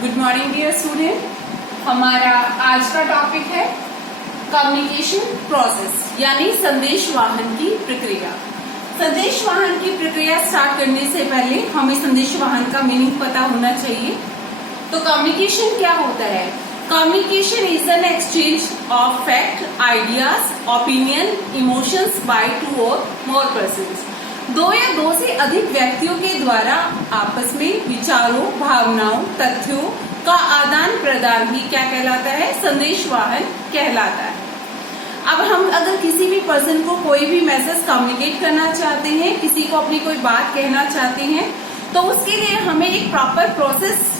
Good morning dear student. हमारा आज का टॉपिक है कम्युनिकेशन प्रोसेस यानी संदेश वाहन की प्रक्रिया। संदेश वाहन की प्रक्रिया स्टार्ट करने से पहले हमें संदेश वाहन का मीनिंग पता होना चाहिए। तो कम्युनिकेशन क्या होता है? Communication is an exchange of fact, ideas, opinion, emotions by two और मोर पर्सन्स। दो या दो से अधिक व्यक्तियों के द्वारा आपस में विचारों, भावनाओं, तथ्यों का आदान प्रदान ही क्या कहलाता है? संदेश वाहन कहलाता है। अब हम अगर किसी भी पर्सन को कोई भी मैसेज कम्युनिकेट करना चाहते हैं, किसी को अपनी कोई बात कहना चाहते हैं, तो उसके लिए हमें एक प्रॉपर प्रोसेस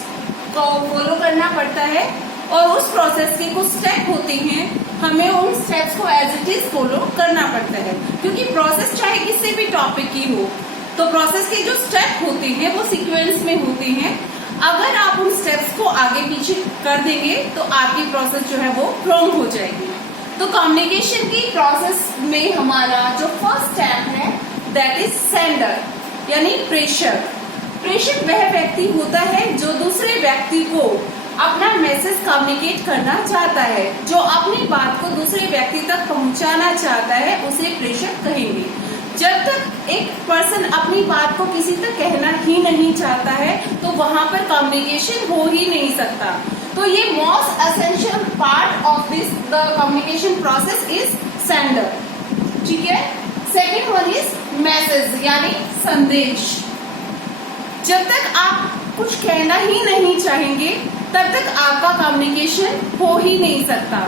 को फॉलो करना पड़ता है और उस प्रोसेस के कुछ स्टेप होते हैं, हमें उन स्टेप्स को एज इट इज फॉलो करना पड़ता है। क्योंकि प्रोसेस चाहे किसी भी टॉपिक की हो, तो प्रोसेस के जो स्टेप होते हैं वो सीक्वेंस में होते हैं। अगर आप उन स्टेप्स को आगे पीछे कर देंगे तो आपकी प्रोसेस जो है वो रॉन्ग हो जाएगी। तो कम्युनिकेशन की प्रोसेस में हमारा जो फर्स्ट स्टेप है दैट इज सेंडर यानी प्रेषक। प्रेषक वह व्यक्ति होता है जो दूसरे व्यक्ति को अपना मैसेज कम्युनिकेट करना चाहता है, जो अपनी बात को दूसरे व्यक्ति तक पहुंचाना चाहता है, उसे प्रेषक कहेंगे। जब तक एक पर्सन अपनी बात को किसी तक कहना ही नहीं चाहता है तो वहां पर कम्युनिकेशन हो ही नहीं सकता। तो ये most essential part of this the communication process is sender. ठीक है। सेकेंड वन इज मैसेज यानी संदेश। जब तक आप कुछ कहना ही नहीं चाहेंगे तब तक आपका कम्युनिकेशन हो ही नहीं सकता।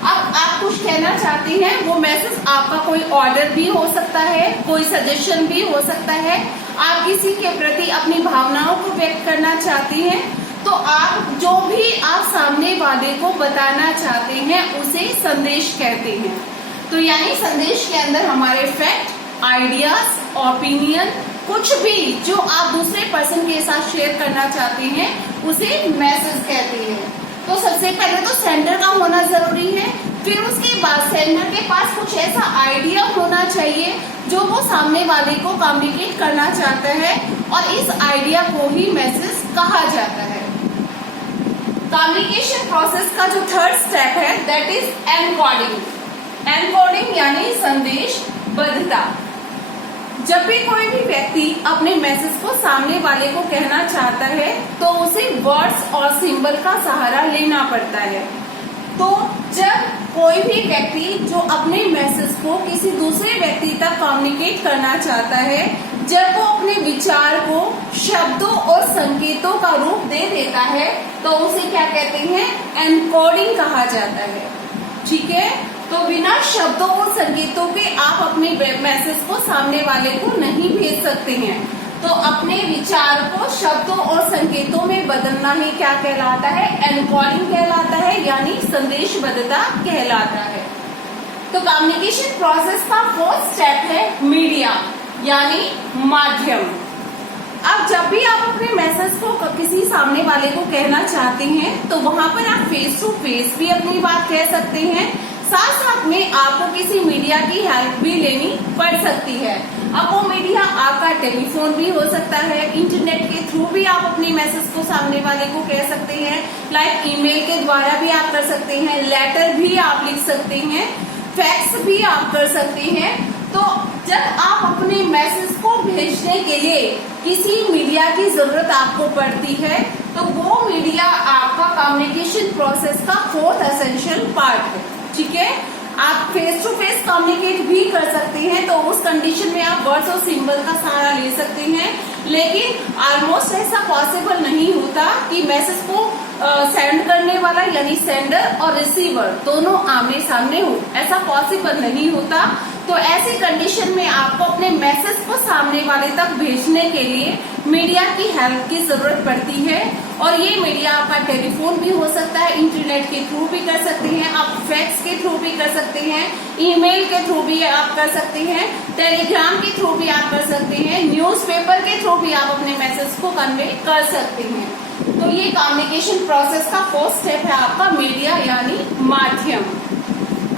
अब आप कुछ कहना चाहते हैं, वो मैसेज आपका कोई ऑर्डर भी हो सकता है, कोई सजेशन भी हो सकता है, आप किसी के प्रति अपनी भावनाओं को व्यक्त करना चाहते हैं, तो आप जो भी आप सामने वाले को बताना चाहते हैं उसे संदेश कहते हैं। तो यानी संदेश के अंदर हमारे फैक्ट, आइडियाज, ओपिनियन, कुछ भी जो आप दूसरे पर्सन के साथ शेयर करना चाहते हैं उसे मैसेज कहते हैं। तो सबसे पहले तो सेंडर का होना जरूरी है, फिर उसके बाद सेंडर के पास कुछ ऐसा आइडिया होना चाहिए जो वो सामने वाले को कम्युनिकेट करना चाहता है और इस आइडिया को ही मैसेज कहा जाता है। कम्युनिकेशन प्रोसेस का जो थर्ड स्टेप है दैट इज एनकोडिंग। एनकोडिंग यानी संदेशबद्धता। जब भी कोई भी व्यक्ति अपने मैसेज को सामने वाले को कहना चाहता है तो उसे वर्ड्स और सिंबल का सहारा लेना पड़ता है। तो जब कोई भी व्यक्ति जो अपने मैसेज को किसी दूसरे व्यक्ति तक कम्युनिकेट करना चाहता है, जब वो अपने विचार को शब्दों और संकेतों का रूप दे देता है तो उसे क्या कहते हैं? एनकोडिंग कहा जाता है। ठीक है। तो बिना शब्दों और संकेतों के आप अपने मैसेज को सामने वाले को नहीं भेज सकते हैं। तो अपने विचार को शब्दों और संकेतों में बदलना ही क्या कहलाता है? एनकोडिंग कहलाता है यानी संदेशबद्धता कहलाता है। तो कम्युनिकेशन प्रोसेस का फोर्थ स्टेप है मीडिया यानी माध्यम। अब जब भी आप अपने मैसेज को किसी सामने वाले को कहना चाहते हैं तो वहां पर आप फेस टू फेस भी अपनी बात कह सकते हैं, साथ साथ में आपको किसी मीडिया की हेल्प भी लेनी पड़ सकती है। अब वो मीडिया आपका टेलीफोन भी हो सकता है, इंटरनेट के थ्रू भी आप अपने मैसेज को सामने वाले को कह सकते हैं, लाइक ईमेल के द्वारा भी आप कर सकते हैं, लेटर भी आप लिख सकते हैं, फैक्स भी आप कर सकते हैं। तो जब आप अपने मैसेज को भेजने के लिए किसी मीडिया की जरूरत आपको पड़ती है तो वो मीडिया आपका कम्युनिकेशन प्रोसेस का फोर्थ एसेंशियल पार्ट है। ठीक है। आप फेस टू फेस कम्युनिकेट भी कर सकते हैं, तो उस कंडीशन में आप वर्ड्स और सिंबल का सहारा ले सकते हैं, लेकिन ऑलमोस्ट ऐसा पॉसिबल नहीं होता कि मैसेज को सेंड करने वाला यानी सेंडर और रिसीवर दोनों आमने सामने हो, ऐसा पॉसिबल नहीं होता। तो ऐसी कंडीशन में आपको अपने मैसेज को सामने वाले तक भेजने के लिए मीडिया की हेल्प की जरूरत पड़ती है। और ये मीडिया आपका टेलीफोन भी हो सकता है, इंटरनेट के थ्रू भी कर सकते हैं, आप फैक्स के थ्रू भी कर सकते हैं, ईमेल के थ्रू भी आप कर सकते हैं, टेलीग्राम के थ्रू भी आप कर सकते हैं, न्यूज़पेपर के थ्रू भी आप अपने मैसेज को कन्वे कर सकते हैं। तो ये कम्युनिकेशन प्रोसेस का फर्स्ट स्टेप है आपका मीडिया यानी माध्यम।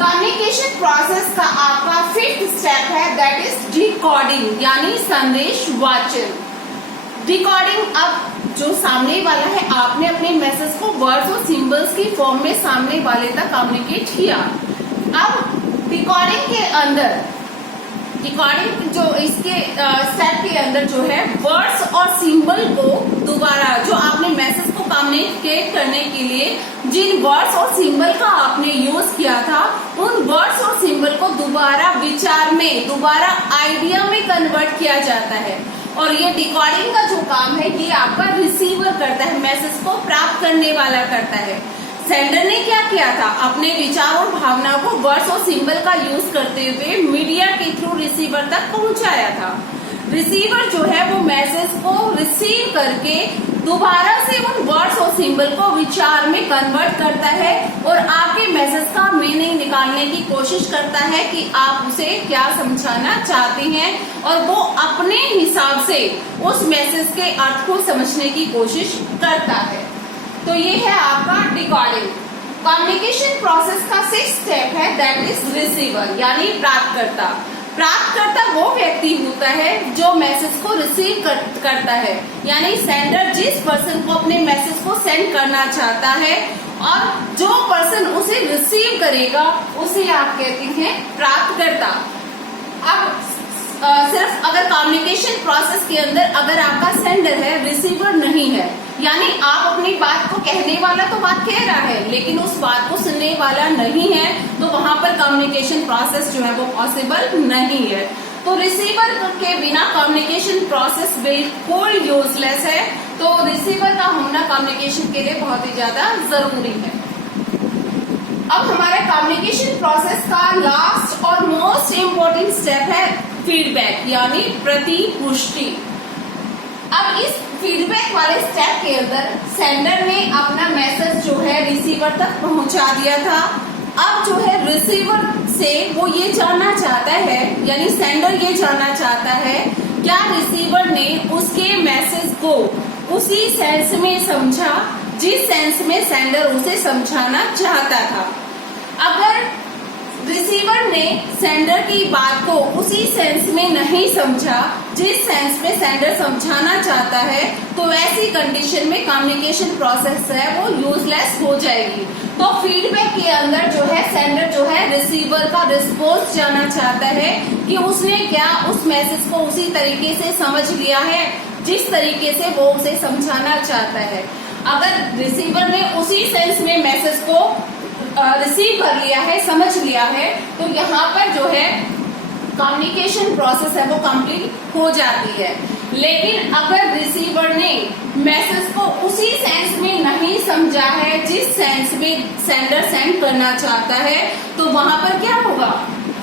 कम्युनिकेशन प्रोसेस का आपका फिफ्थ स्टेप है दैट इज डिकोडिंग यानी संदेश वाचन। डिकोडिंग अब जो सामने वाला है, आपने अपने मैसेज को वर्ड्स और सिंबल्स की फॉर्म में सामने वाले तक कम्युनिकेट किया। अब रिकॉर्डिंग जो इसके स्टेप के अंदर जो है, वर्ड्स और सिंबल को दोबारा, जो आपने मैसेज को कम्युनिकेट करने के लिए जिन वर्ड्स और सिंबल का आपने यूज किया था, उन वर्ड्स और सिंबल को दोबारा विचार में, दोबारा आइडिया में कन्वर्ट किया जाता है। और ये डिकोडिंग का जो काम है, ये आपका रिसीवर करता है, मैसेज को प्राप्त करने वाला करता है। सेंडर ने क्या किया था, अपने विचार और भावना को वर्ड्स और सिंबल का यूज करते हुए मीडिया के थ्रू रिसीवर तक पहुंचाया था। रिसीवर जो है वो मैसेज को रिसीव करके दोबारा से उन वर्ड्स और सिंबल को विचार में कन्वर्ट करता है और आपके मैसेज का मीनिंग निकालने की कोशिश करता है कि आप उसे क्या समझाना चाहते हैं, और वो अपने हिसाब से उस मैसेज के अर्थ को समझने की कोशिश करता है। तो ये है आपका डिकोडिंग। कम्युनिकेशन प्रोसेस का 6th स्टेप है, दैट इज रिसीवर, यानी प्राप्तकर्ता। प्राप्तकर्ता वो व्यक्ति होता है जो मैसेज को रिसीव करता है, यानी सेंडर जिस पर्सन को अपने मैसेज को सेंड करना चाहता है, और जो पर्सन उसे रिसीव करेगा उसे आप कहते हैं प्राप्तकर्ता। अब सिर्फ अगर कम्युनिकेशन प्रोसेस के अंदर अगर आपका सेंडर है, रिसीवर नहीं है, यानी आप अपनी बात को, कहने वाला तो बात कह रहा है लेकिन उस बात को सुनने वाला नहीं है, तो वहां पर कम्युनिकेशन प्रोसेस जो है वो पॉसिबल नहीं है। तो रिसीवर के बिना कम्युनिकेशन प्रोसेस बिल्कुल यूजलेस है। तो रिसीवर का होना कम्युनिकेशन के लिए बहुत ही ज्यादा जरूरी है। अब हमारा कम्युनिकेशन प्रोसेस का लास्ट और मोस्ट इम्पोर्टेंट स्टेप है फीडबैक, यानी प्रतिपुष्टि। अब इस फीडबैक वाले स्टेप के अंदर सेंडर ने अपना मैसेज जो है रिसीवर तक पहुंचा दिया था। अब जो है रिसीवर से वो ये जानना चाहता है, यानी सेंडर ये जानना चाहता है, क्या रिसीवर ने उसके मैसेज को उसी सेंस में समझा जिस सेंस में सेंडर उसे समझाना चाहता था। अगर रिसीवर ने सेंडर की बात को उसी सेंस में नहीं समझा जिस सेंस में सेंडर समझाना चाहता है, तो ऐसी कंडीशन में कम्युनिकेशन प्रोसेस है वो यूजलेस हो जाएगी। तो फीडबैक के अंदर जो है सेंडर जो है रिसीवर का रिस्पॉन्स जानना चाहता है कि उसने क्या उस मैसेज को उसी तरीके से समझ लिया है जिस तरीके से वो उसे समझाना चाहता है। अगर रिसीवर ने उसी सेंस में मैसेज को रिसीव कर लिया है, समझ लिया है, तो यहाँ पर जो है कम्युनिकेशन प्रोसेस है वो कंप्लीट हो जाती है। लेकिन अगर रिसीवर ने मैसेज को उसी सेंस में नहीं समझा है जिस सेंस में सेंडर सेंड करना चाहता है, तो वहां पर क्या होगा,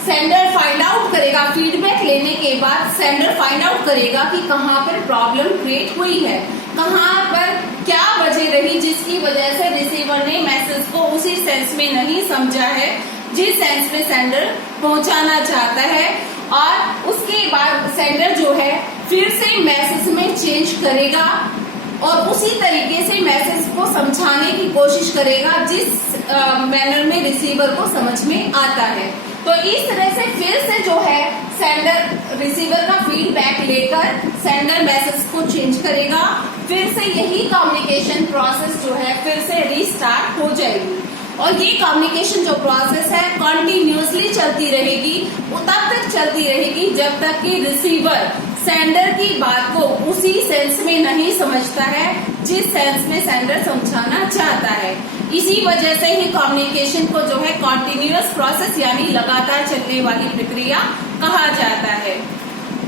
सेंडर फाइंड आउट करेगा। फीडबैक लेने के बाद सेंडर फाइंड आउट करेगा कि कहाँ पर प्रॉब्लम क्रिएट हुई है, कहाँ पर क्या वजह रही जिसकी वजह से रिसीवर ने मैसेज को उसी सेंस में नहीं समझा है जिस सेंस में सेंडर पहुंचाना चाहता है। और उसके बाद सेंडर जो है फिर से मैसेज में चेंज करेगा और उसी तरीके से मैसेज को समझाने की कोशिश करेगा जिस मैनर में रिसीवर को समझ में आता है। तो इस तरह से फिर से जो है सेंडर रिसीवर का फीडबैक लेकर सेंडर मैसेज को चेंज करेगा, फिर से यही कम्युनिकेशन प्रोसेस जो है फिर से रीस्टार्ट हो जाएगी। और ये कम्युनिकेशन जो प्रोसेस है कंटिन्यूअसली चलती रहेगी, वो तब तक चलती रहेगी जब तक कि रिसीवर सेंडर की बात को उसी सेंस में नहीं समझता है जिस सेंस में सेंडर समझाना चाहता है। इसी वजह से ही कम्युनिकेशन को जो है कॉन्टिन्यूअस प्रोसेस यानी लगातार चलने वाली प्रक्रिया कहा जाता है।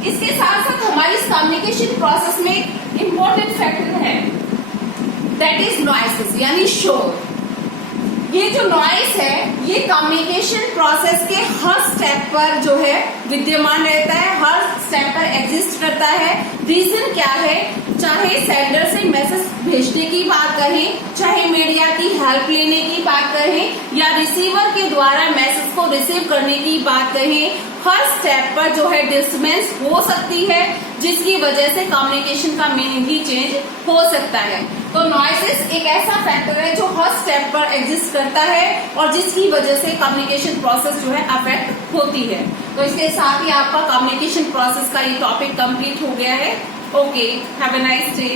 इसके साथ साथ हमारी इस कम्युनिकेशन प्रोसेस में इम्पोर्टेंट फैक्टर है, दैट इज नॉइसेस, यानी शोर। ये जो नॉइस है ये कम्युनिकेशन प्रोसेस के हर स्टेप पर जो है विद्यमान रहता है, हर स्टेप पर एग्जिस्ट करता है। रीजन क्या है, चाहे सेंडर से मैसेज भेजने की बात कहें, चाहे मीडिया की हेल्प लेने की बात कहें, या रिसीवर के द्वारा मैसेज को रिसीव करने की बात कहें, हर स्टेप पर जो है डिस्टर्बेंस हो सकती है जिसकी वजह से कम्युनिकेशन का मीनिंग ही चेंज हो सकता है। तो नॉइसेस एक ऐसा फैक्टर है जो हर स्टेप पर एग्जिस्ट करता है और जिसकी वजह से कम्युनिकेशन प्रोसेस जो है अफेक्ट होती है। तो इसके साथ ही आपका कम्युनिकेशन प्रोसेस का ये टॉपिक कंप्लीट हो गया है। Okay, have a nice day.